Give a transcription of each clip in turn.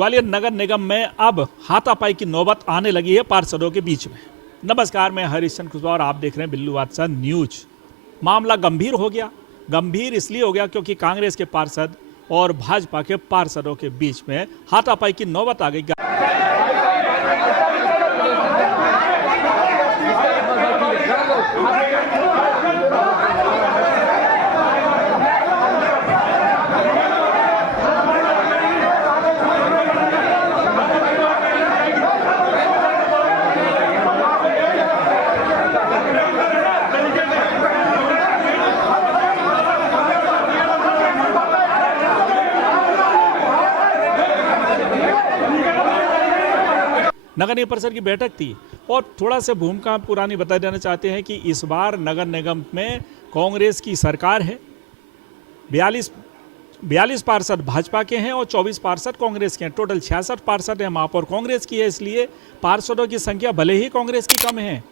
ग्वालियर नगर निगम में अब हाथापाई की नौबत आने लगी है पार्षदों के बीच में। नमस्कार, मैं हरिश्चंद्र कुशवाहा और आप देख रहे हैं बिल्लू बादशाह न्यूज। मामला गंभीर हो गया। गंभीर इसलिए हो गया क्योंकि कांग्रेस के पार्षद और भाजपा के पार्षदों के बीच में हाथापाई की नौबत आ गई। नगर निगम परिषद की बैठक थी और थोड़ा सा भूमिका पुरानी बता देना चाहते हैं कि इस बार नगर निगम में कांग्रेस की सरकार है। 42 पार्षद भाजपा के हैं और 24 पार्षद कांग्रेस के हैं। टोटल 66 पार्षद हैं। महापौर कांग्रेस की है, इसलिए पार्षदों की संख्या भले ही कांग्रेस की कम है,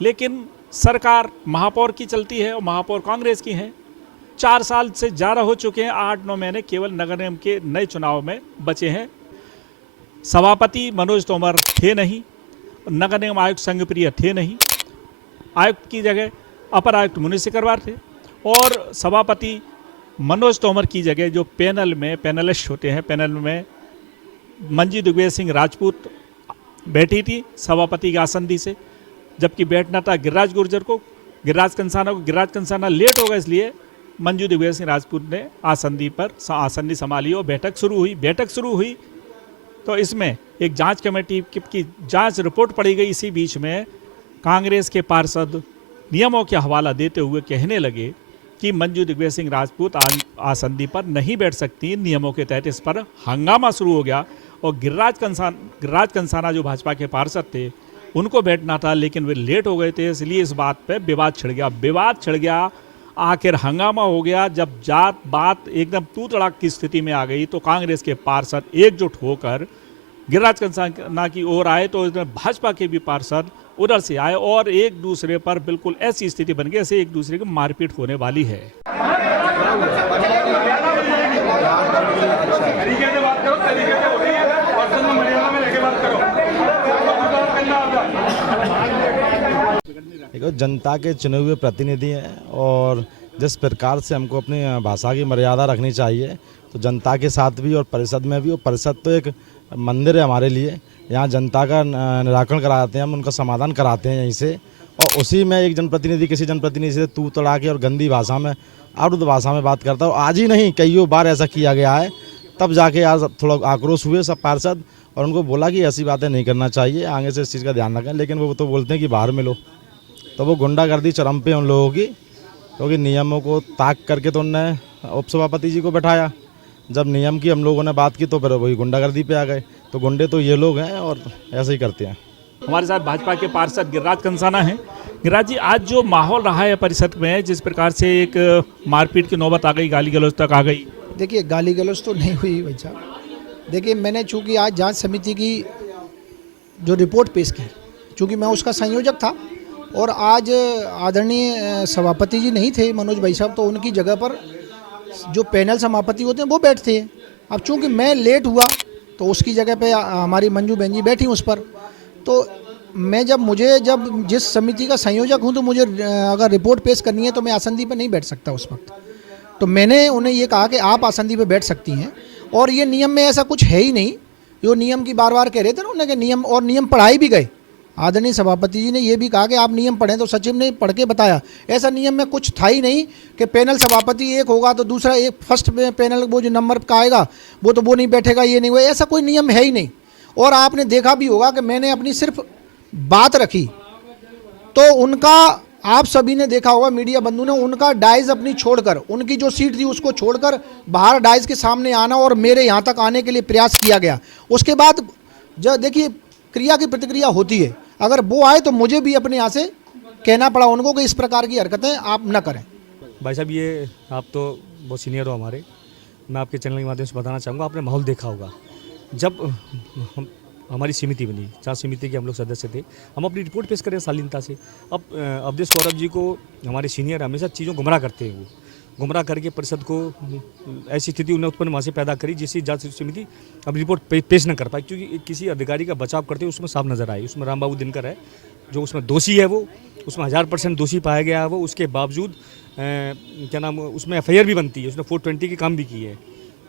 लेकिन सरकार महापौर की चलती है और महापौर कांग्रेस की हैं। 4 साल से ज़्यादा हो चुके हैं। 8-9 महीने केवल नगर निगम के नए चुनाव में बचे हैं। सभापति मनोज तोमर थे नहीं, नगर निगम आयुक्त संघप्रिय थे नहीं, आयुक्त की जगह अपर आयुक्त मुनीश सिकरवार थे और सभापति मनोज तोमर की जगह जो पैनल में पैनलिस्ट होते हैं, पैनल में मंजी दिग्विजय सिंह राजपूत बैठी थी सभापति के आसंदी से, जबकि बैठना था गिरिराज गुर्जर को, गिरिराज कंसाना को। गिरिराज कंसाना लेट होगा, इसलिए मंजू दिग्विजय सिंह राजपूत ने आसंदी संभाली और बैठक शुरू हुई। तो इसमें एक जांच कमेटी की जांच रिपोर्ट पड़ी गई। इसी बीच में कांग्रेस के पार्षद नियमों के हवाला देते हुए कहने लगे कि मंजू दिग्विजय सिंह राजपूत आसंदी पर नहीं बैठ सकती नियमों के तहत। इस पर हंगामा शुरू हो गया और गिरिराज कंसाना जो भाजपा के पार्षद थे उनको बैठना था, लेकिन वे लेट हो गए थे, इसलिए इस बात पे विवाद छिड़ गया। आखिर हंगामा हो गया। जब बात एकदम तू तड़ाक की स्थिति में आ गई तो कांग्रेस के पार्षद एकजुट होकर गिरिराज कंसाना की ओर आए, तो भाजपा के भी पार्षद उधर से आए और एक दूसरे पर बिल्कुल ऐसी स्थिति बन गई जैसे एक दूसरे की मारपीट होने वाली है। देखो, जनता के चुने हुए प्रतिनिधि हैं और जिस प्रकार से हमको अपनी भाषा की मर्यादा रखनी चाहिए, तो जनता के साथ भी और परिषद में भी। और परिषद तो एक मंदिर है हमारे लिए। यहाँ जनता का निराकरण कराते हैं, हम उनका समाधान कराते हैं यहीं से। और उसी में एक जनप्रतिनिधि किसी जनप्रतिनिधि से तू तड़ा के और गंदी भाषा में, आरुद्ध भाषा में बात करता है। आज ही नहीं, कईयों बार ऐसा किया गया है। तब जाके आज थोड़ा आक्रोश हुए सब पार्षद और उनको बोला कि ऐसी बातें नहीं करना चाहिए, आगे से इस चीज़ का ध्यान रखें। लेकिन वो तो बोलते हैं कि बाहर मिलो। तो वो गुंडागर्दी चरम पे उन लोगों की, क्योंकि नियमों को ताक करके तो उनने उपसभापति जी को बैठाया। जब नियम की हम लोगों ने बात की तो फिर वही गुंडागर्दी पे आ गए। तो गुंडे तो ये लोग हैं और ऐसे ही करते हैं। हमारे साथ भाजपा के पार्षद गिरिराज कंसाना हैं। गिरिराज जी, आज जो माहौल रहा है परिषद में, जिस प्रकार से एक मारपीट की नौबत आ गई, गाली गलौज तक आ गई। देखिए, गाली गलौज तो नहीं हुई भाई साहब। देखिए, मैंने चूँकि आज जांच समिति की जो रिपोर्ट पेश की, चूँकि मैं उसका संयोजक था और आज आदरणीय सभापति जी नहीं थे मनोज भाई साहब, तो उनकी जगह पर जो पैनल सभापति होते हैं वो बैठते हैं। अब चूँकि मैं लेट हुआ तो उसकी जगह पे हमारी मंजू बहन जी बैठी उस पर। तो मैं जब जिस समिति का संयोजक हूँ, तो मुझे अगर रिपोर्ट पेश करनी है तो मैं आसंदी पर नहीं बैठ सकता उस वक्त। तो मैंने उन्हें ये कहा कि आप आसंदी पर बैठ सकती हैं, और ये नियम में ऐसा कुछ है ही नहीं। जो नियम की बार कह रहे थे ना उन्हें कि नियम पढ़ाई भी गए। आदरणीय सभापति जी ने ये भी कहा कि आप नियम पढ़ें, तो सचिव ने पढ़ के बताया। ऐसा नियम में कुछ था ही नहीं कि पैनल सभापति एक होगा तो दूसरा एक फर्स्ट पैनल वो जो नंबर का आएगा वो नहीं बैठेगा, ये नहीं हुआ। ऐसा कोई नियम है ही नहीं। और आपने देखा भी होगा कि मैंने अपनी सिर्फ बात रखी, तो उनका आप सभी ने देखा होगा, मीडिया बंधु ने, उनका डाइज अपनी छोड़कर, उनकी जो सीट थी उसको छोड़कर बाहर डाइज के सामने आना और मेरे यहाँ तक आने के लिए प्रयास किया गया। उसके बाद जब देखिए क्रिया की प्रतिक्रिया होती है, अगर वो आए तो मुझे भी अपने यहाँ से कहना पड़ा उनको कि इस प्रकार की हरकतें आप न करें। भाई साहब, ये आप तो बहुत सीनियर हो हमारे, मैं आपके चैनल के माध्यम से बताना चाहूँगा, आपने माहौल देखा होगा। जब हमारी समिति बनी, जांच समिति के हम लोग सदस्य थे, हम अपनी रिपोर्ट पेश करें शालीनता से। अब अवधेश कौरव जी को हमारे सीनियर हमेशा चीज़ों गुमराह करते हैं वो, गुमराह करके परिषद को ऐसी स्थिति उन्हें उत्पन्न वहाँ से पैदा करी जिससे जांच समिति अब रिपोर्ट पेश न कर पाई, क्योंकि किसी अधिकारी का बचाव करते हुए उसमें साफ नजर आए। उसमें रामबाबू दिनकर है जो उसमें दोषी है, वो उसमें 1000% दोषी पाया गया है। वो उसके बावजूद क्या नाम उसमें FIR भी बनती है, उसने 420 के काम भी किए हैं।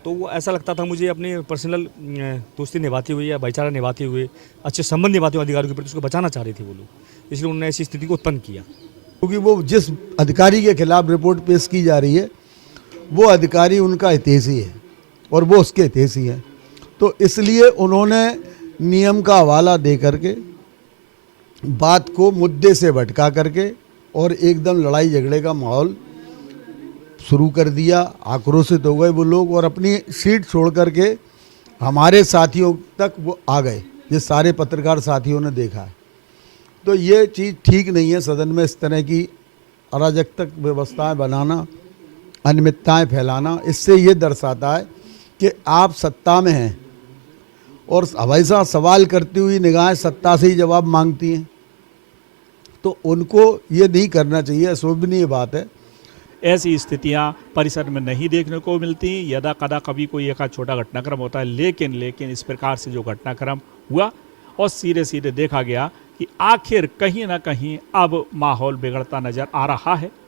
तो वो ऐसा लगता था मुझे अपने पर्सनल दोस्ती निभाते हुए या भाईचारा निभाते हुए, अच्छे संबंध निभाते हुए अधिकारियों के प्रति उसको बचाना चाह रहे थे वो लोग, इसलिए उन्होंने ऐसी स्थिति को उत्पन्न किया। क्योंकि वो जिस अधिकारी के खिलाफ रिपोर्ट पेश की जा रही है वो अधिकारी उनका हितैषी है और वो उसके हितैषी हैं, तो इसलिए उन्होंने नियम का हवाला दे करके बात को मुद्दे से भटका करके और एकदम लड़ाई झगड़े का माहौल शुरू कर दिया। आक्रोशित हो गए वो लोग और अपनी सीट छोड़ करके हमारे साथियों तक वो आ गए, ये सारे पत्रकार साथियों ने देखा है। तो ये चीज़ ठीक नहीं है सदन में इस तरह की अराजकता व्यवस्थाएं बनाना, अनियमितताएं फैलाना। इससे ये दर्शाता है कि आप सत्ता में हैं और हमेशा सवाल करती हुई निगाहें सत्ता से ही जवाब मांगती हैं, तो उनको ये नहीं करना चाहिए, शोभनीय बात है। ऐसी स्थितियां परिसर में नहीं देखने को मिलती। यदा कदा कभी कोई एक छोटा घटनाक्रम होता है, लेकिन इस प्रकार से जो घटनाक्रम हुआ और सीधे सीधे देखा गया कि आखिर कहीं ना कहीं अब माहौल बिगड़ता नजर आ रहा है।